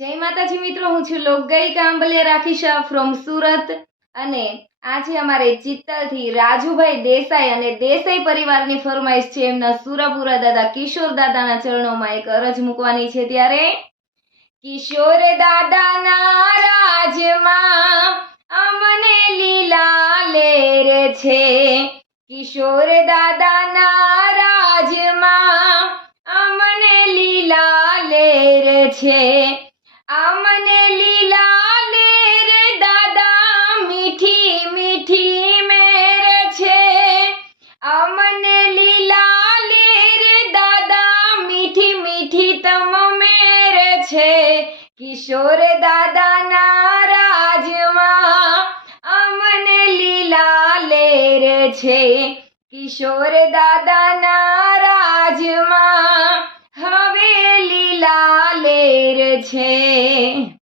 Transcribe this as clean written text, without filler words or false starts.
જય માતાજી મિત્રો, હું છું લોકગાયિકા આંબલિયા રાખી શાહ ફ્રોમ સુરત અને આજે અમારે ચિત્તલથી રાજુભાઈ દેસાઈ અને દેસાઈ પરિવારની ફરમાઈશ છે એમના સુરાપુરા દાદા કિશોર દાદાના ચરણોમાં એક અરજ મૂકવાની છે। ત્યારે કિશોર દાદાના રાજમાં અમને લીલા લેર છે, કિશોર દાદાના રાજમાં અમને લીલા લેર છે, અમને લીલા લેર દાદા મીઠી મીઠી મેર છે, અમને લીલા લેર દાદા મીઠી મીઠી તમ મેર છે, કિશોર દાદાના રાજમાં અમને લીલા લેર છે, કિશોર દાદાના રાજમાં હવે લીલા લેર છે।